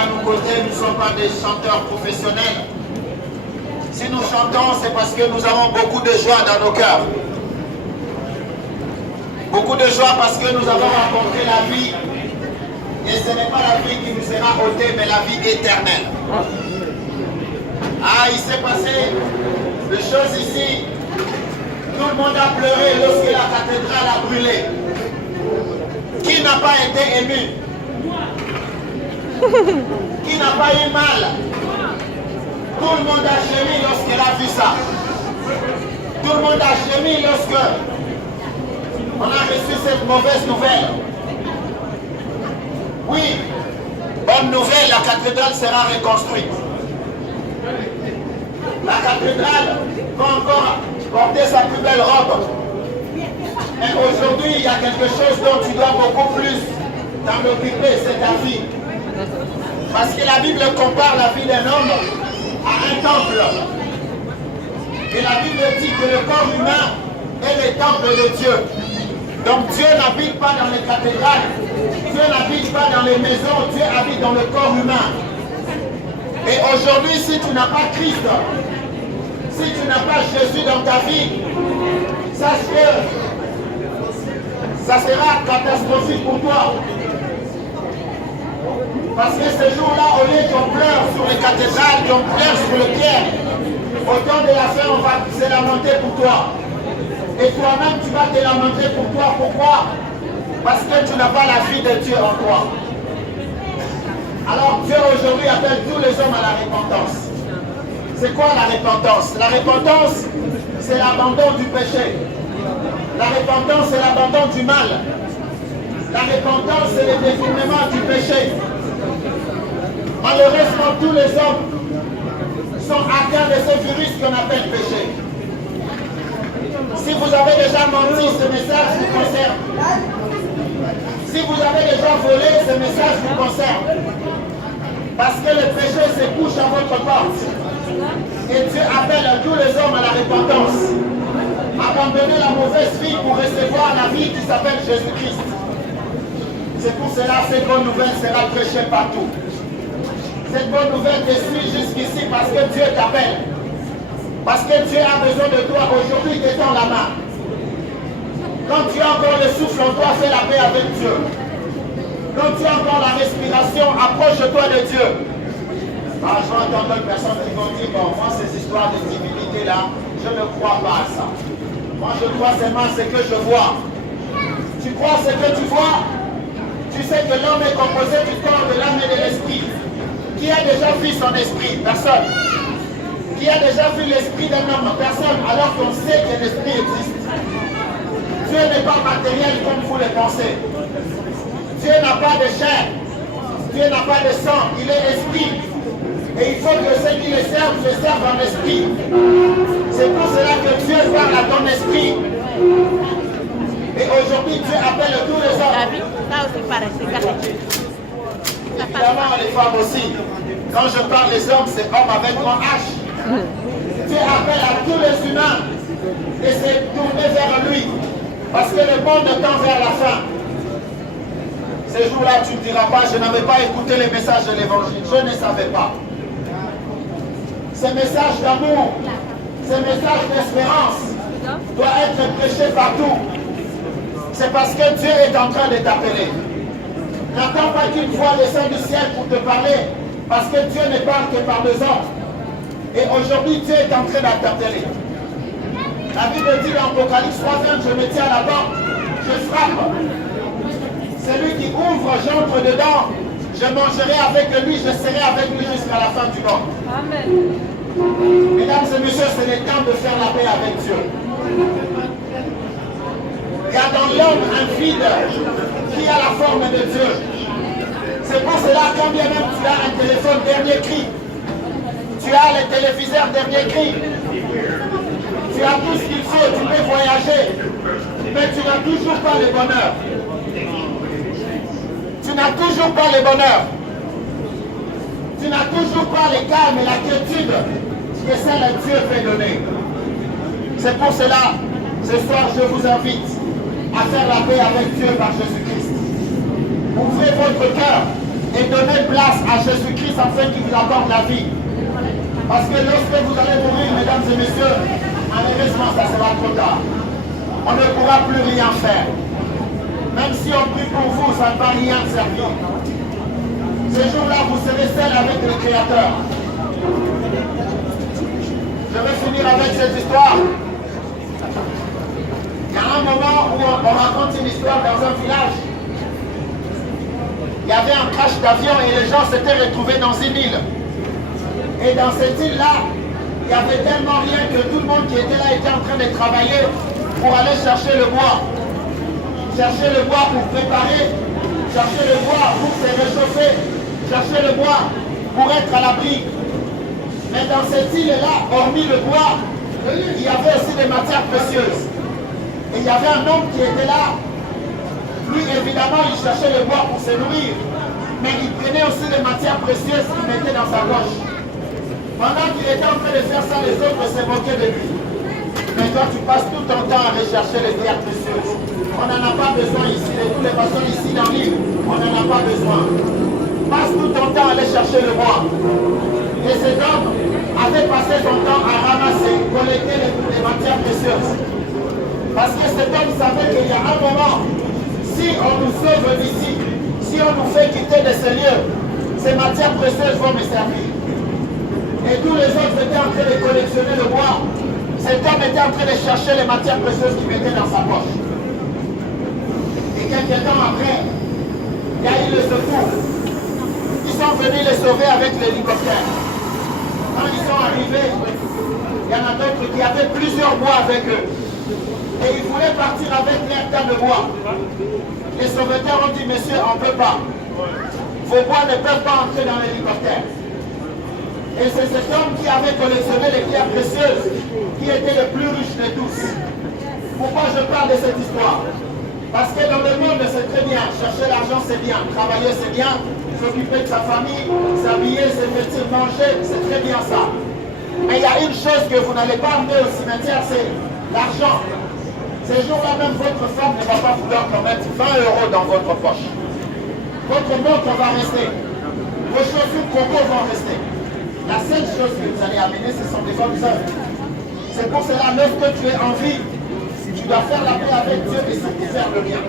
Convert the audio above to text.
pas nous côté, nous ne sommes pas des chanteurs professionnels. Si nous chantons, c'est parce que nous avons beaucoup de joie dans nos cœurs. Beaucoup de joie parce que nous avons rencontré la vie. Et ce n'est pas la vie qui nous sera ôtée, mais la vie éternelle. Ah, il s'est passé des choses ici. Tout le monde a pleuré lorsque la cathédrale a brûlé. Qui n'a pas été ému? Qui n'a pas eu mal? Tout le monde a gémi lorsqu'elle a vu ça. Tout le monde a gémi lorsque on a reçu cette mauvaise nouvelle. Oui, bonne nouvelle, la cathédrale sera reconstruite. La cathédrale va encore porter sa plus belle robe. Mais aujourd'hui, il y a quelque chose dont tu dois beaucoup plus t'en occuper, c'est ta vie. Parce que la Bible compare la vie d'un homme à un temple. Et la Bible dit que le corps humain est le temple de Dieu. Donc Dieu n'habite pas dans les cathédrales, Dieu n'habite pas dans les maisons, Dieu habite dans le corps humain. Et aujourd'hui, si tu n'as pas Christ, si tu n'as pas Jésus dans ta vie, sache que ça sera catastrophique pour toi. Parce que ce jour-là, au lieu qu'on pleure sur les cathédrales, qu'on pleure sur le pierre, au temps de la fin, on va se lamenter pour toi. Et toi-même, tu vas te lamenter pour toi. Pourquoi? Parce que tu n'as pas la vie de Dieu en toi. Alors Dieu aujourd'hui appelle tous les hommes à la repentance. C'est quoi la repentance? La repentance, c'est l'abandon du péché. La repentance, c'est l'abandon du mal. La repentance, c'est le détournement du péché. Malheureusement, tous les hommes sont atteints de ce virus qu'on appelle péché. Si vous avez déjà menti, ce message vous concerne. Si vous avez déjà volé, ce message vous concerne. Parce que le péché se couche à votre porte. Et Dieu appelle tous les hommes à la repentance. Abandonner la mauvaise vie pour recevoir la vie qui s'appelle Jésus-Christ. C'est pour cela que cette bonne nouvelle sera prêchée partout. Cette bonne nouvelle te suit jusqu'ici parce que Dieu t'appelle. Parce que Dieu a besoin de toi. Aujourd'hui, t'étends la main. Quand tu as encore le souffle en toi, fais la paix avec Dieu. Quand tu as encore la respiration, approche-toi de Dieu. Ah, je vais entendre d'autres personnes qui vont dire, bon, moi, ces histoires de divinité-là, je ne crois pas à ça. Moi, je crois seulement ce que je vois. Tu crois ce que tu vois? Tu sais que l'homme est composé du corps, de l'âme et de l'esprit. Qui a déjà vu son esprit? Personne. Qui a déjà vu l'esprit d'un homme? Personne. Alors qu'on sait que l'esprit existe. Dieu n'est pas matériel comme vous le pensez. Dieu n'a pas de chair. Dieu n'a pas de sang. Il est esprit. Et il faut que ceux qui le servent en esprit. C'est pour cela que Dieu parle à ton esprit. Et aujourd'hui, Dieu appelle tous les hommes. Évidemment, les femmes aussi. Quand je parle des hommes, c'est homme avec grand H. Dieu appelle à tous les humains de se tourner vers lui. Parce que le monde tend vers la fin. Ces jours-là, tu ne diras pas, je n'avais pas écouté les messages de l'évangile. Je ne savais pas. Ces messages d'amour, ces messages d'espérance doivent être prêchés partout. C'est parce que Dieu est en train de t'appeler. N'attends pas qu'il voie les saints du ciel pour te parler, parce que Dieu ne parle que par deux hommes. Et aujourd'hui, Dieu est en train de t'appeler. La Bible dit dans Apocalypse 3:20, je me tiens à la porte, je frappe. Celui qui ouvre, j'entre dedans, je mangerai avec lui, je serai avec lui jusqu'à la fin du monde. Amen. Mesdames et messieurs, c'est le temps de faire la paix avec Dieu. Il y a dans l'homme un vide qui a la forme de Dieu. C'est pour cela, quand bien même tu as un téléphone dernier cri, tu as le téléviseur dernier cri, tu as tout ce qu'il faut, tu peux voyager, mais tu n'as toujours pas le bonheur. Tu n'as toujours pas le bonheur. Tu n'as toujours pas le calme et la quiétude que seul Dieu peut donner. C'est pour cela, ce soir, je vous invite à faire la paix avec Dieu par Jésus-Christ. Ouvrez votre cœur et donnez place grâce à Jésus-Christ afin qu'il vous accorde la vie. Parce que lorsque vous allez mourir, mesdames et messieurs, malheureusement, ça sera trop tard. On ne pourra plus rien faire. Même si on prie pour vous, ça ne va rien servir. Ce jour-là, vous serez seul avec le Créateur. Je vais finir avec cette histoire. Il y a un moment où on raconte une histoire dans un village. Il y avait un crash d'avion et les gens s'étaient retrouvés dans une île. Et dans cette île-là, il y avait tellement rien que tout le monde qui était là était en train de travailler pour aller chercher le bois. Chercher le bois pour préparer, chercher le bois pour se réchauffer, chercher le bois pour être à l'abri. Mais dans cette île-là, hormis le bois, il y avait aussi des matières précieuses. Et il y avait un homme qui était là. Lui, évidemment, il cherchait le bois pour se nourrir. Mais il prenait aussi des matières précieuses qu'il mettait dans sa poche. Pendant qu'il était en train de faire ça, les autres se moquaient de lui. Mais toi, tu passes tout ton temps à rechercher les pierres précieuses. On n'en a pas besoin ici. De toutes les façons, ici dans l'île, on n'en a pas besoin. Passe tout ton temps à aller chercher le bois. Et cet homme avait passé son temps à ramasser, collecter les matières précieuses. Parce que cet homme savait qu'il y a un moment, si on nous sauve d'ici, si on nous fait quitter de ces lieux, ces matières précieuses vont me servir. Et tous les autres étaient en train de collectionner le bois. Cet homme était en train de chercher les matières précieuses qu'il mettait dans sa poche. Et quelques temps après, il y a eu le secours. Ils sont venus les sauver avec l'hélicoptère. Quand ils sont arrivés, il y en a d'autres qui avaient plusieurs bois avec eux. Et ils voulaient partir avec leur tas de bois. Les sauveteurs ont dit, monsieur, on ne peut pas. Vos bois ne peuvent pas entrer dans l'hélicoptère. Et c'est cet homme qui avait collectionné les pierres précieuses qui était le plus riche de tous. Pourquoi je parle de cette histoire? Parce que dans le monde, c'est très bien. Chercher l'argent, c'est bien. Travailler, c'est bien. S'occuper de sa famille, s'habiller, se vêtir, manger, c'est très bien ça. Mais il y a une chose que vous n'allez pas emmener au cimetière, c'est l'argent. Ces jours-là, même votre femme ne va pas vouloir mettre 20 € dans votre poche. Votre montre va rester. Vos chaussures Coco vont rester. La seule chose que vous allez amener, ce sont des bonnes œuvres. C'est pour cela, lorsque tu es en vie, tu dois faire la paix avec Dieu et surtout faire le bien.